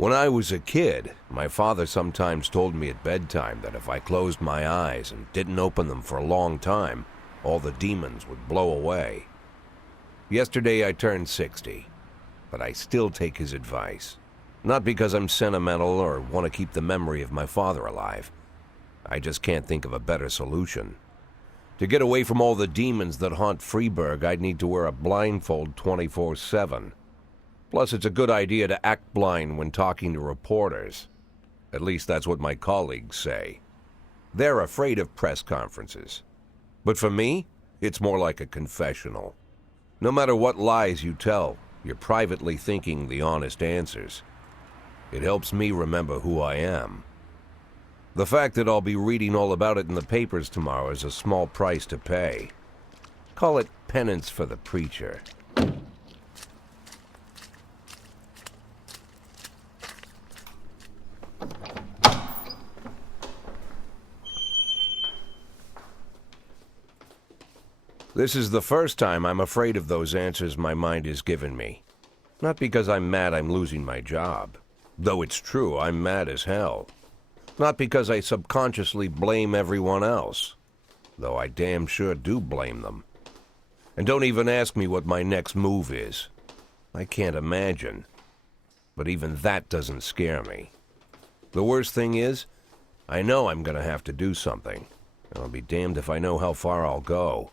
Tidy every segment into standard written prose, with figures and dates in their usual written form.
When I was a kid, my father sometimes told me at bedtime that if I closed my eyes and didn't open them for a long time, all the demons would blow away. Yesterday I turned 60, but I still take his advice. Not because I'm sentimental or want to keep the memory of my father alive. I just can't think of a better solution. To get away from all the demons that haunt Freiburg, I'd need to wear a blindfold 24/7. Plus, it's a good idea to act blind when talking to reporters. At least that's what my colleagues say. They're afraid of press conferences. But for me, it's more like a confessional. No matter what lies you tell, you're privately thinking the honest answers. It helps me remember who I am. The fact that I'll be reading all about it in the papers tomorrow is a small price to pay. Call it penance for the preacher. This is the first time I'm afraid of those answers my mind has given me. Not because I'm mad I'm losing my job. Though it's true, I'm mad as hell. Not because I subconsciously blame everyone else. Though I damn sure do blame them. And don't even ask me what my next move is. I can't imagine. But even that doesn't scare me. The worst thing is, I know I'm gonna have to do something. And I'll be damned if I know how far I'll go.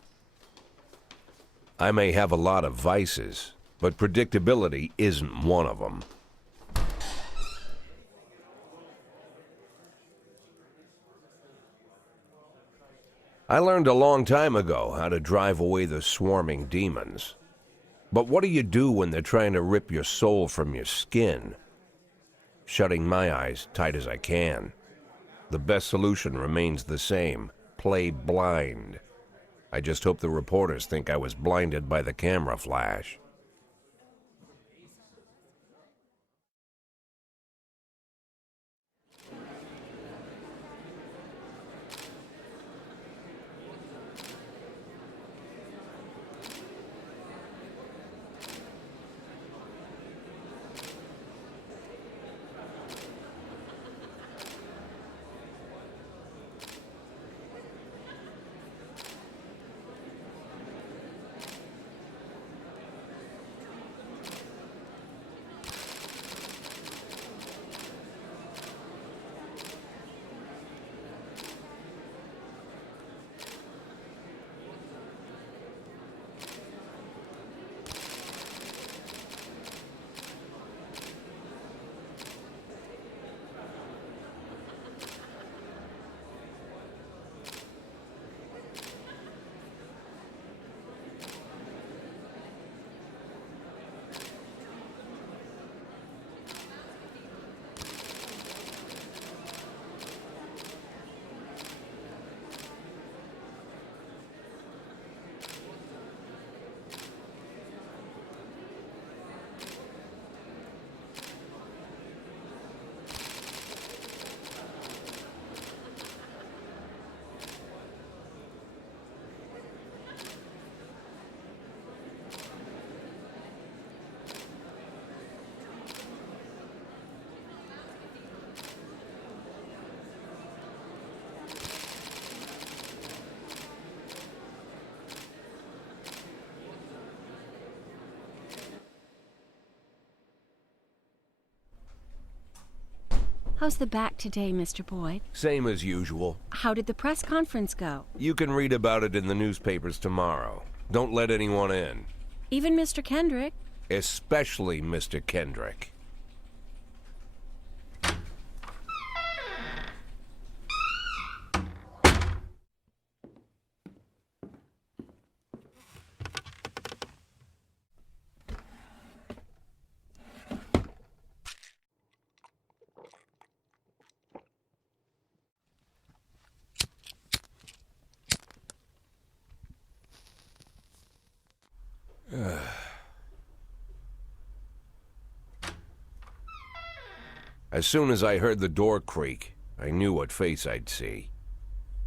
I may have a lot of vices, but predictability isn't one of them. I learned a long time ago how to drive away the swarming demons. But what do you do when they're trying to rip your soul from your skin? Shutting my eyes tight as I can. The best solution remains the same: play blind. I just hope the reporters think I was blinded by the camera flash. How's the back today, Mr. Boyd? Same as usual. How did the press conference go? You can read about it in the newspapers tomorrow. Don't let anyone in. Even Mr. Kendrick? Especially Mr. Kendrick. As soon as I heard the door creak, I knew what face I'd see.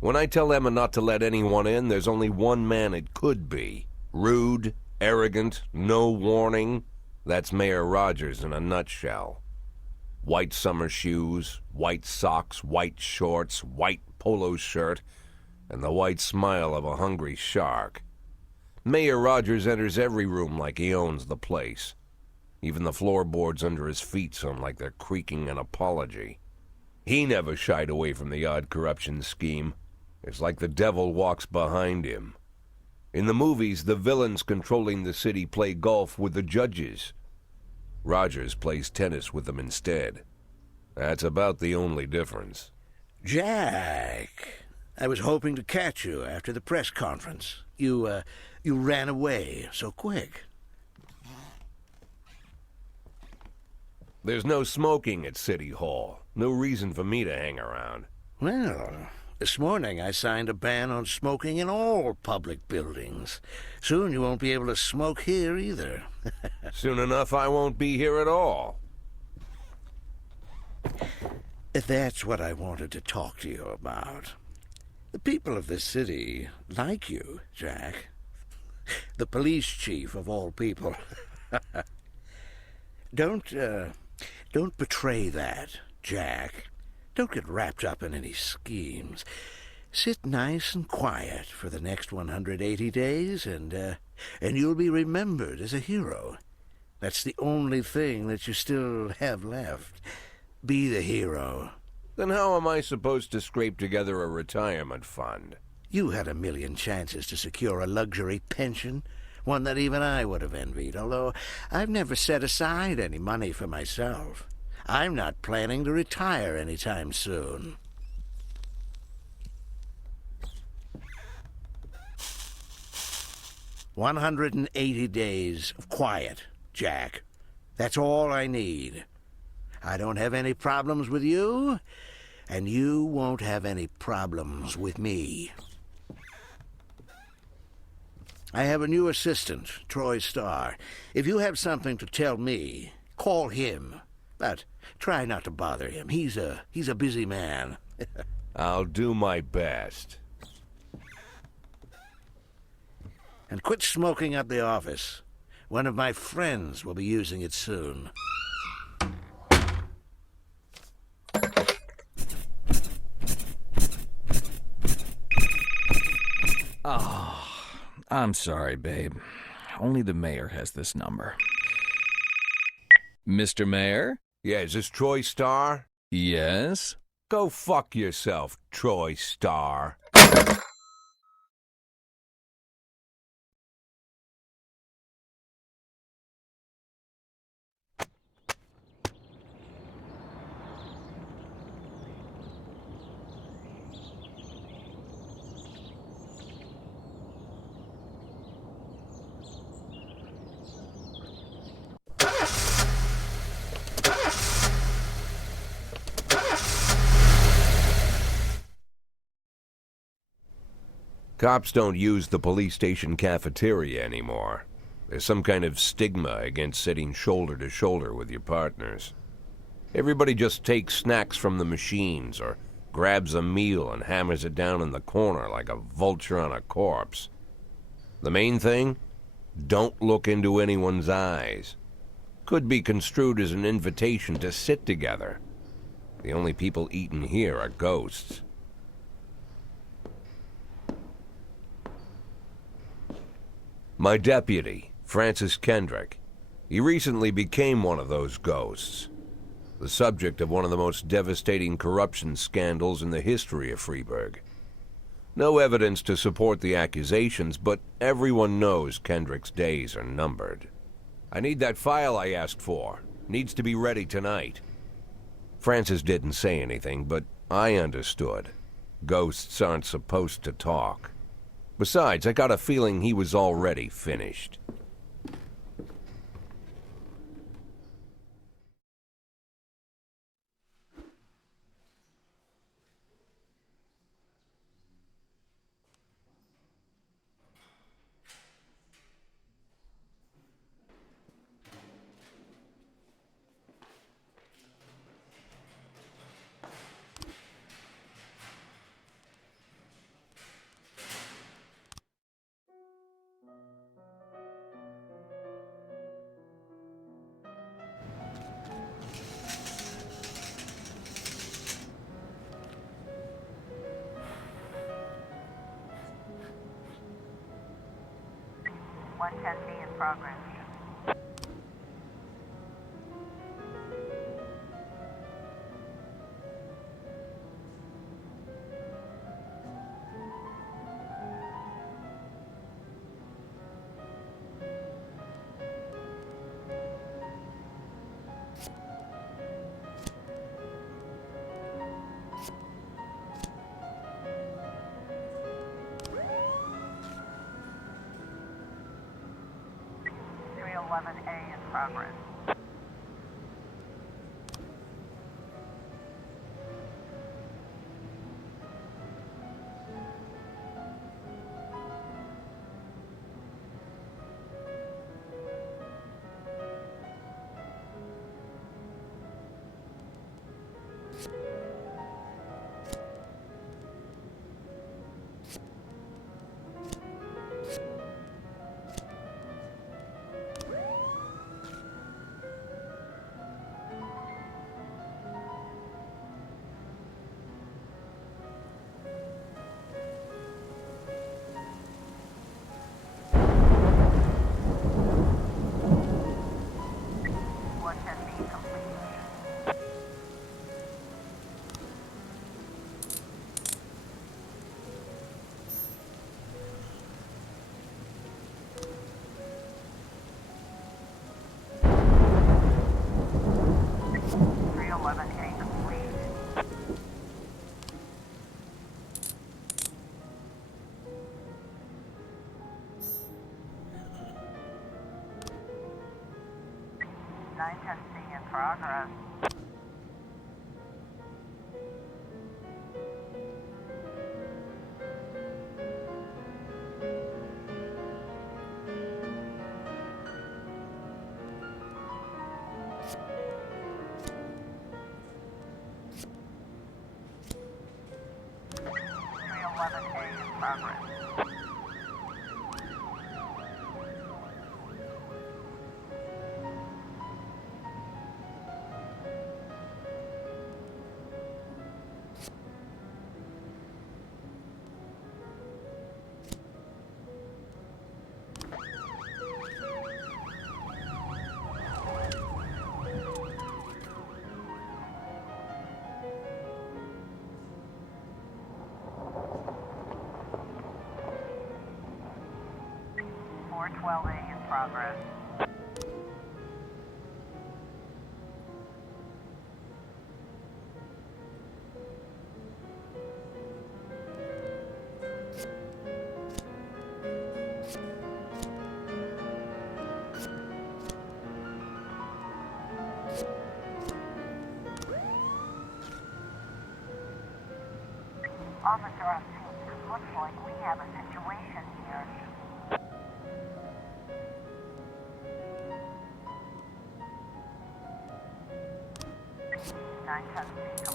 When I tell Emma not to let anyone in, there's only one man it could be. Rude, arrogant, no warning. That's Mayor Rogers in a nutshell. White summer shoes, white socks, white shorts, white polo shirt, and the white smile of a hungry shark. Mayor Rogers enters every room like he owns the place. Even the floorboards under his feet sound like they're creaking an apology. He never shied away from the odd corruption scheme. It's like the devil walks behind him. In the movies, the villains controlling the city play golf with the judges. Rogers plays tennis with them instead. That's about the only difference. Jack, I was hoping to catch you after the press conference. You ran away so quick. There's no smoking at City Hall. No reason for me to hang around. Well, this morning I signed a ban on smoking in all public buildings. Soon you won't be able to smoke here either. Soon enough, I won't be here at all. That's what I wanted to talk to you about. The people of this city like you, Jack. The police chief of all people. Don't betray that, Jack. Don't get wrapped up in any schemes. Sit nice and quiet for the next 180 days, and you'll be remembered as a hero. That's the only thing that you still have left. Be the hero. Then how am I supposed to scrape together a retirement fund? You had a million chances to secure a luxury pension, one that even I would have envied, although I've never set aside any money for myself. I'm not planning to retire anytime soon. "180 days of quiet, Jack. That's all I need. I don't have any problems with you, and you won't have any problems with me. I have a new assistant, Troy Starr. If you have something to tell me, call him. But try not to bother him. He's a busy man." I'll do my best. "And quit smoking up the office. One of my friends will be using it soon." Oh, I'm sorry, babe. Only the mayor has this number. Mr. Mayor? Yeah, is this Troy Starr? Yes? Go fuck yourself, Troy Starr. Cops don't use the police station cafeteria anymore. There's some kind of stigma against sitting shoulder to shoulder with your partners. Everybody just takes snacks from the machines or grabs a meal and hammers it down in the corner like a vulture on a corpse. The main thing? Don't look into anyone's eyes. Could be construed as an invitation to sit together. The only people eating here are ghosts. My deputy, Francis Kendrick. He recently became one of those ghosts. The subject of one of the most devastating corruption scandals in the history of Freiburg. No evidence to support the accusations, but everyone knows Kendrick's days are numbered. I need that file I asked for. Needs to be ready tonight. Francis didn't say anything, but I understood. Ghosts aren't supposed to talk. Besides, I got a feeling he was already finished. 110B in progress. A in progress. In progress. A in progress. A in progress. Officer on scene, looks like we have a situation here. A complete.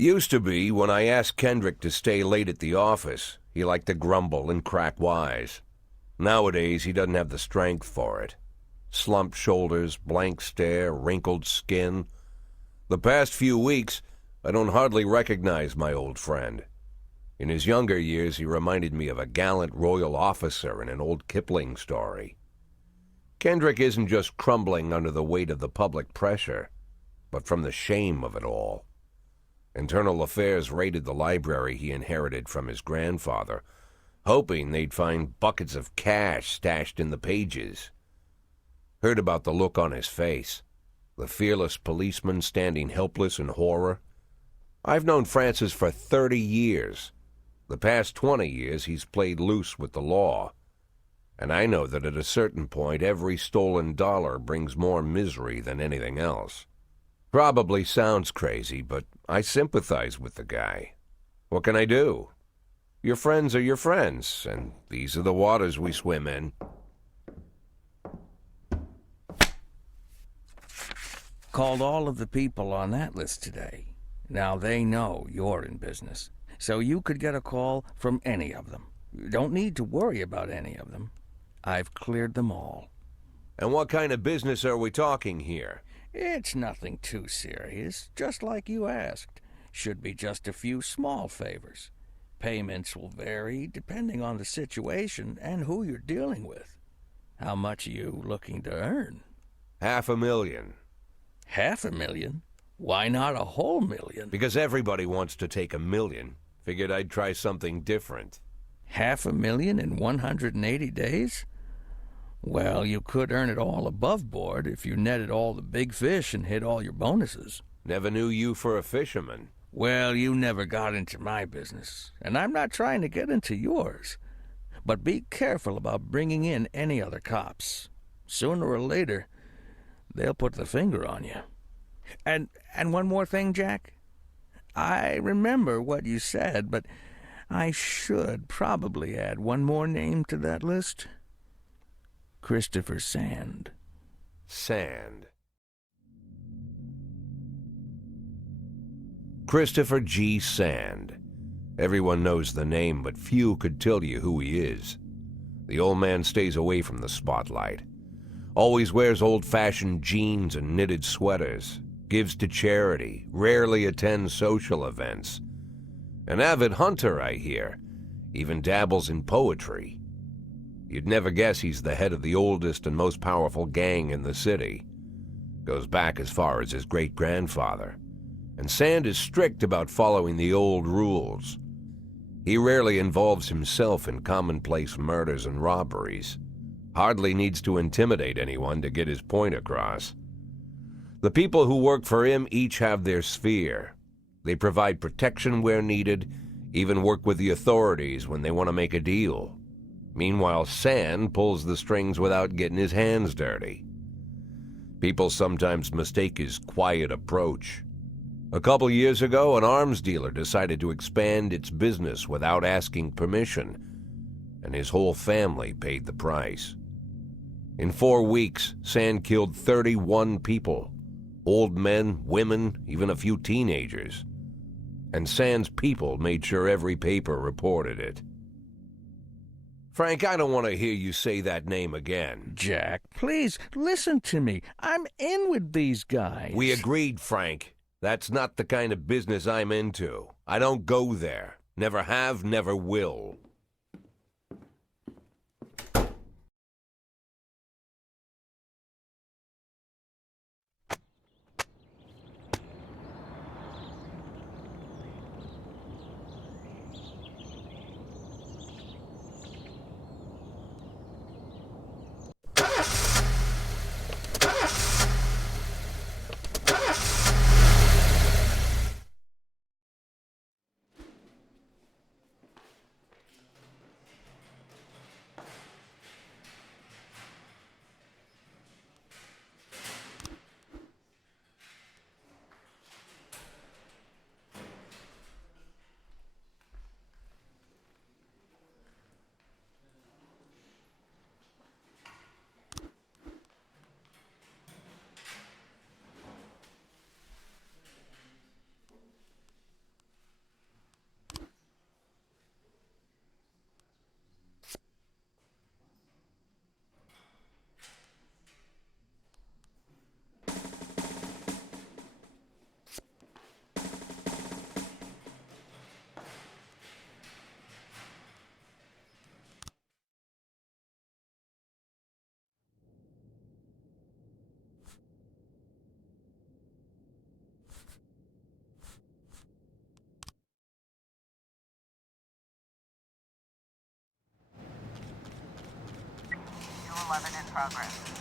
Used to be, when I asked Kendrick to stay late at the office, he liked to grumble and crack wise. Nowadays, he doesn't have the strength for it. Slumped shoulders, blank stare, wrinkled skin. The past few weeks, I don't hardly recognize my old friend. In his younger years, he reminded me of a gallant royal officer in an old Kipling story. Kendrick isn't just crumbling under the weight of the public pressure, but from the shame of it all. Internal Affairs raided the library he inherited from his grandfather, hoping they'd find buckets of cash stashed in the pages. Heard about the look on his face, the fearless policeman standing helpless in horror. I've known Francis for 30 years. The past 20 years he's played loose with the law. And I know that at a certain point every stolen dollar brings more misery than anything else. Probably sounds crazy, but I sympathize with the guy. What can I do? Your friends are your friends, and these are the waters we swim in. Called all of the people on that list today. Now they know you're in business, so you could get a call from any of them. You don't need to worry about any of them. I've cleared them all. And what kind of business are we talking here? It's nothing too serious, just like you asked. Should be just a few small favors. Payments will vary depending on the situation and who you're dealing with. How much are you looking to earn? $500,000. $500,000? Why not a whole million? Because everybody wants to take $1 million. Figured I'd try something different. $500,000 in 180 days? Well, you could earn it all above board if you netted all the big fish and hit all your bonuses. Never knew you for a fisherman. Well, you never got into my business, and I'm not trying to get into yours. But be careful about bringing in any other cops. Sooner or later, they'll put the finger on you. And one more thing, Jack. I remember what you said, but I should probably add one more name to that list. Christopher Sand. Sand. Christopher G. Sand. Everyone knows the name, but few could tell you who he is. The old man stays away from the spotlight. Always wears old-fashioned jeans and knitted sweaters. Gives to charity. Rarely attends social events. An avid hunter, I hear. Even dabbles in poetry. You'd never guess he's the head of the oldest and most powerful gang in the city. Goes back as far as his great-grandfather. And Sand is strict about following the old rules. He rarely involves himself in commonplace murders and robberies. Hardly needs to intimidate anyone to get his point across. The people who work for him each have their sphere. They provide protection where needed, even work with the authorities when they want to make a deal. Meanwhile, Sand pulls the strings without getting his hands dirty. People sometimes mistake his quiet approach. A couple years ago, an arms dealer decided to expand its business without asking permission, and his whole family paid the price. In 4 weeks, Sand killed 31 people. Old men, women, even a few teenagers. And Sand's people made sure every paper reported it. Frank, I don't want to hear you say that name again. Jack, please, listen to me. I'm in with these guys. We agreed, Frank. That's not the kind of business I'm into. I don't go there. Never have, never will. 211 in progress.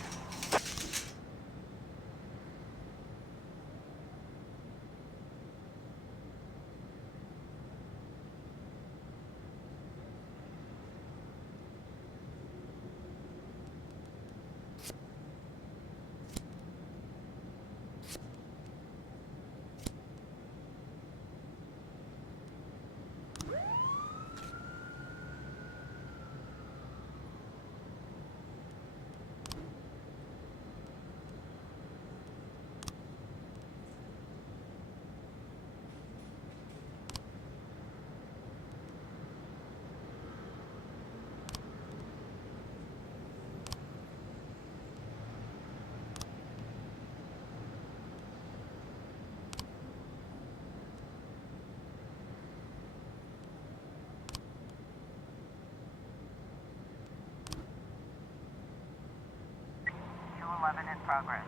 In progress.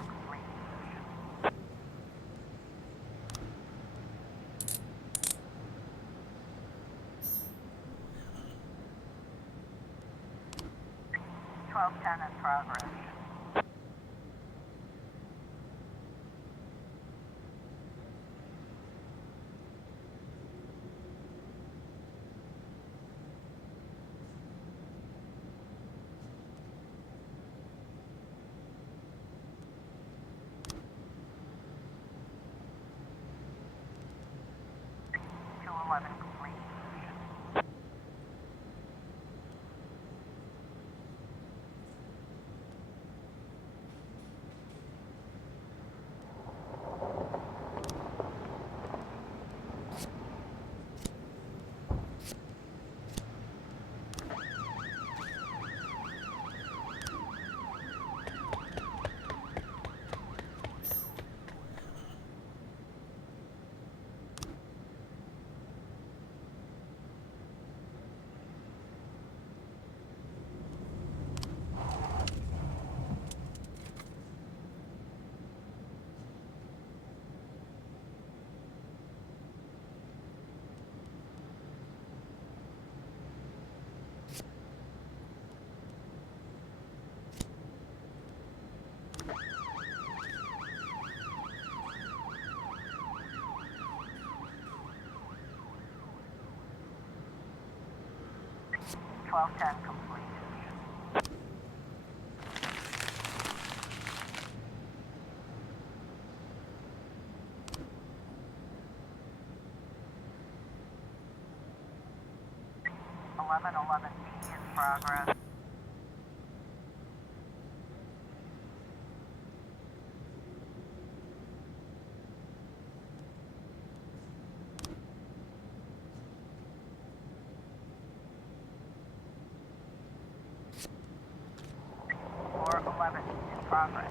Complete. 1210 in progress. Complete. 1210 complete. B in progress. In progress.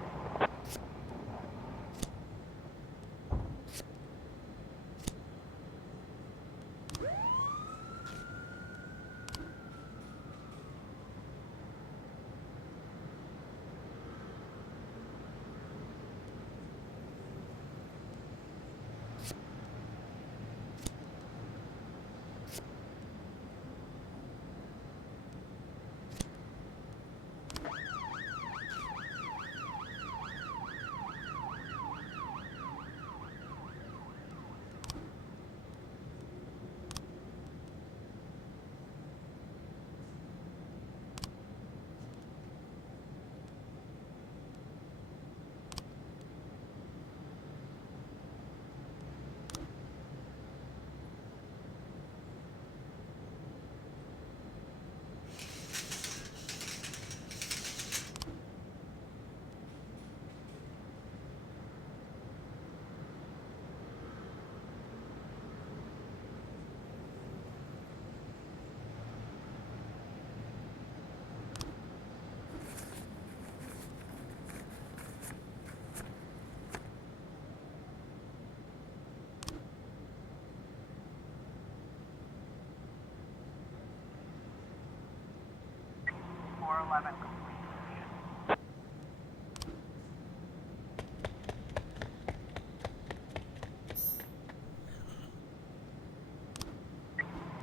11 complete.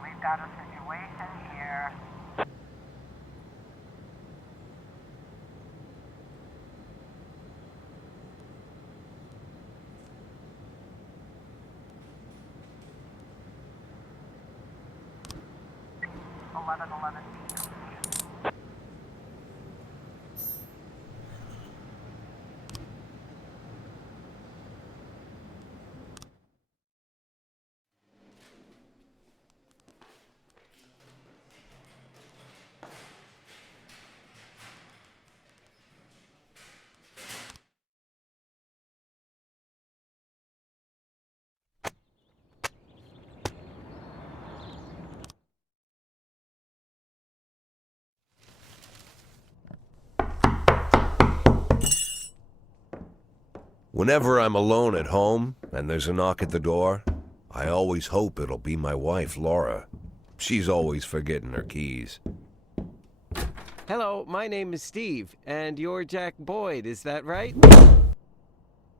We've got a situation here. Eleven complete. Whenever I'm alone at home and there's a knock at the door, I always hope it'll be my wife, Laura. She's always forgetting her keys. Hello, my name is Steve, and you're Jack Boyd, is that right?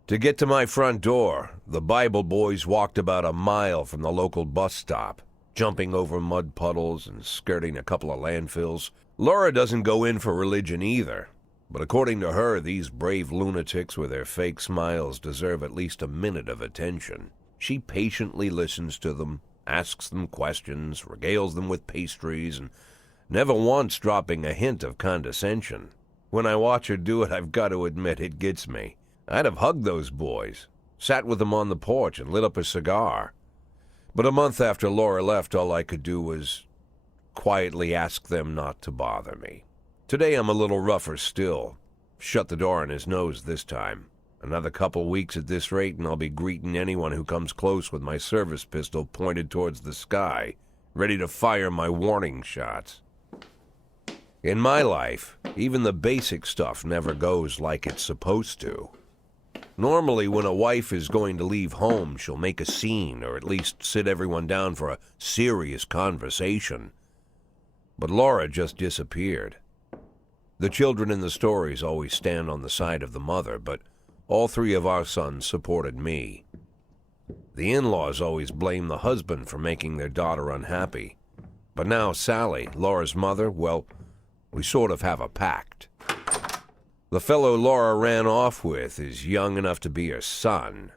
To get to my front door, the Bible boys walked about a mile from the local bus stop, jumping over mud puddles and skirting a couple of landfills. Laura doesn't go in for religion either, but according to her, these brave lunatics with their fake smiles deserve at least a minute of attention. She patiently listens to them, asks them questions, regales them with pastries, and never once dropping a hint of condescension. When I watch her do it, I've got to admit it gets me. I'd have hugged those boys, sat with them on the porch, and lit up a cigar. But a month after Laura left, all I could do was quietly ask them not to bother me. Today I'm a little rougher still. Shut the door on his nose this time. Another couple weeks at this rate and I'll be greeting anyone who comes close with my service pistol pointed towards the sky, ready to fire my warning shots. In my life, even the basic stuff never goes like it's supposed to. Normally, when a wife is going to leave home, she'll make a scene or at least sit everyone down for a serious conversation. But Laura just disappeared. The children in the stories always stand on the side of the mother, but all three of our sons supported me. The in-laws always blame the husband for making their daughter unhappy. But now Sally, Laura's mother, well, we sort of have a pact. The fellow Laura ran off with is young enough to be her son.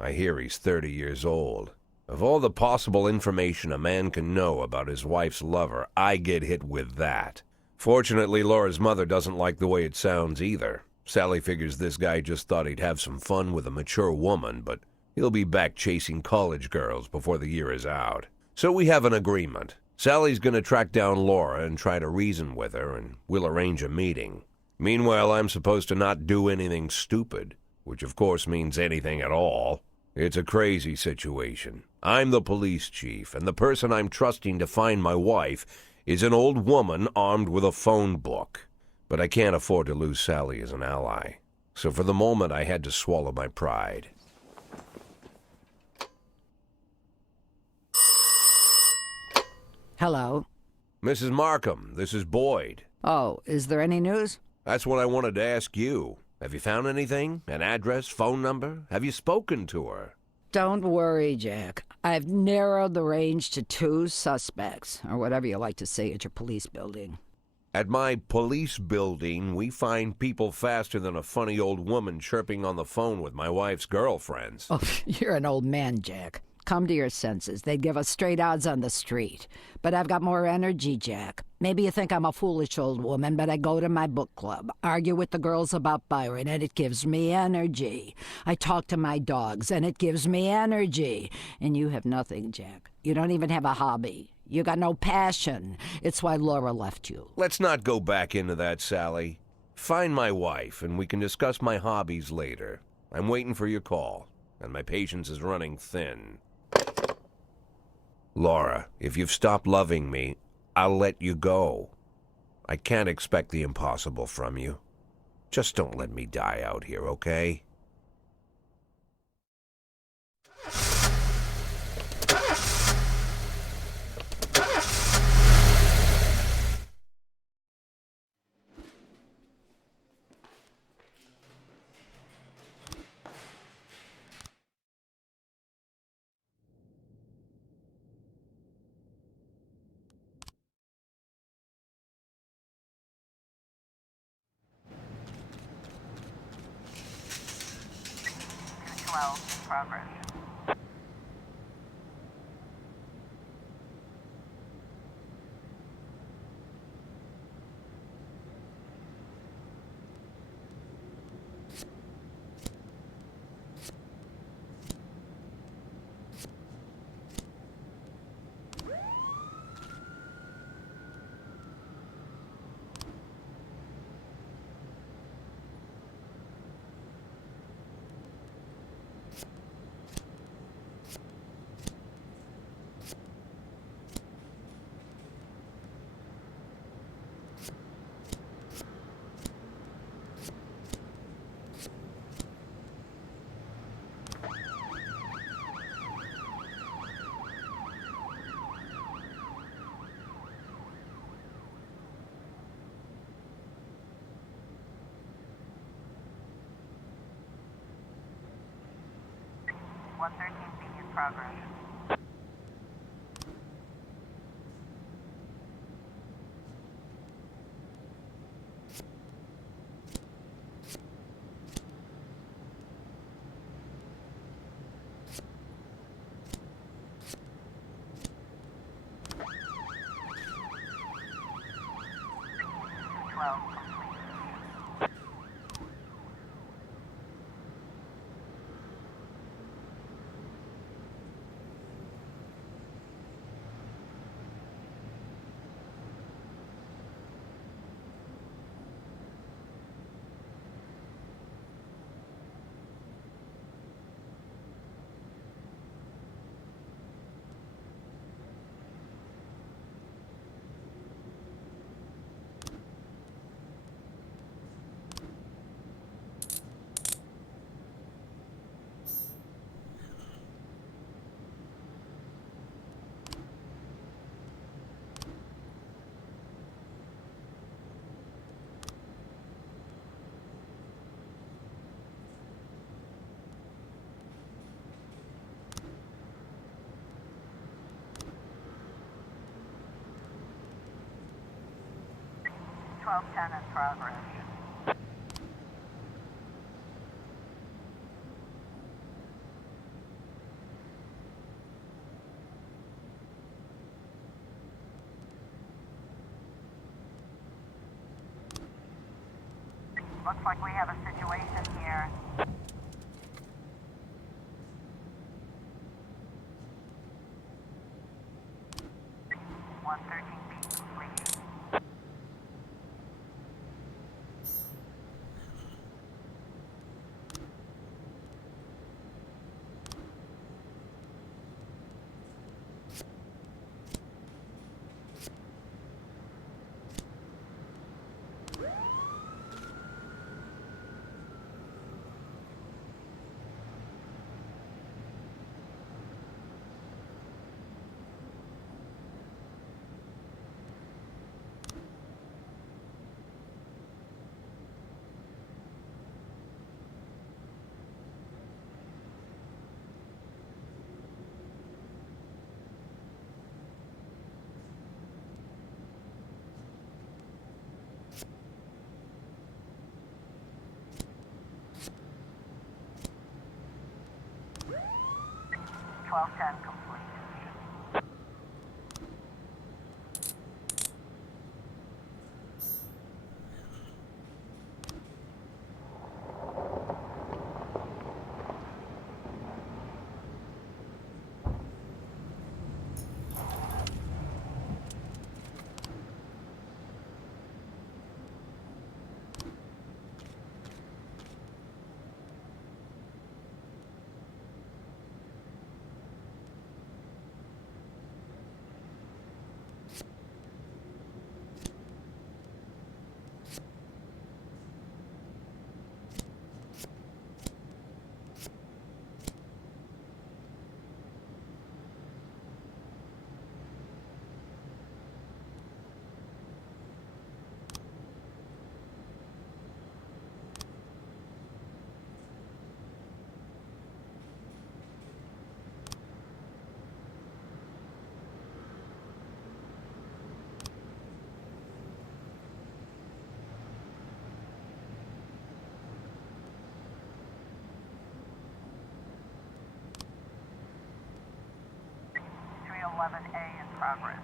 I hear he's 30 years old. Of all the possible information a man can know about his wife's lover, I get hit with that. Fortunately, Laura's mother doesn't like the way it sounds either. Sally figures this guy just thought he'd have some fun with a mature woman, but he'll be back chasing college girls before the year is out. So we have an agreement. Sally's going to track down Laura and try to reason with her, and we'll arrange a meeting. Meanwhile, I'm supposed to not do anything stupid, which of course means anything at all. It's a crazy situation. I'm the police chief, and the person I'm trusting to find my wife is an old woman armed with a phone book. But I can't afford to lose Sally as an ally. So for the moment, I had to swallow my pride. Hello. Mrs. Markham, this is Boyd. Oh, is there any news? That's what I wanted to ask you. Have you found anything? An address, phone number? Have you spoken to her? Don't worry, Jack. I've narrowed the range to 2 suspects, or whatever you like to say at your police building. At my police building, we find people faster than a funny old woman chirping on the phone with my wife's girlfriends. Oh, you're an old man, Jack. Come to your senses. They'd give us straight odds on the street. But I've got more energy, Jack. Maybe you think I'm a foolish old woman, but I go to my book club, argue with the girls about Byron, and it gives me energy. I talk to my dogs, and it gives me energy. And you have nothing, Jack. You don't even have a hobby. You got no passion. It's why Laura left you. Let's not go back into that, Sally. Find my wife, and we can discuss my hobbies later. I'm waiting for your call, and my patience is running thin. Laura, if you've stopped loving me, I'll let you go. I can't expect the impossible from you. Just don't let me die out here, okay? 12 in progress. B in progress. Twelve ten in progress. Looks like we have a situation here. B complete. Twelve ten complete. 311A in progress.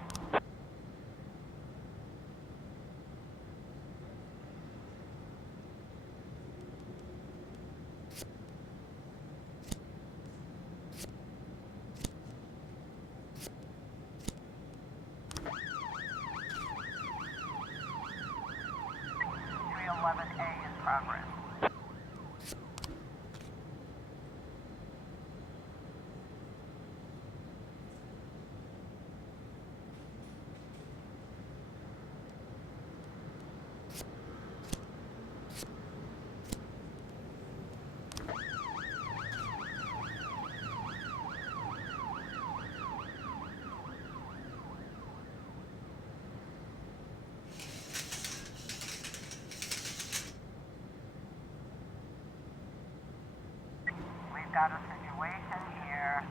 Progress. We've got a situation here.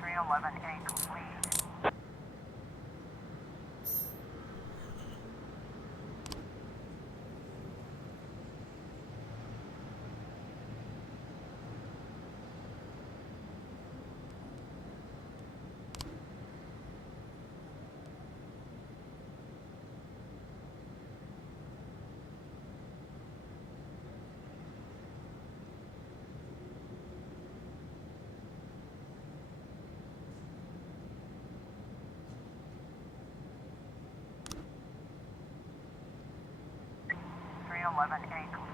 .311A complete. .311A complete.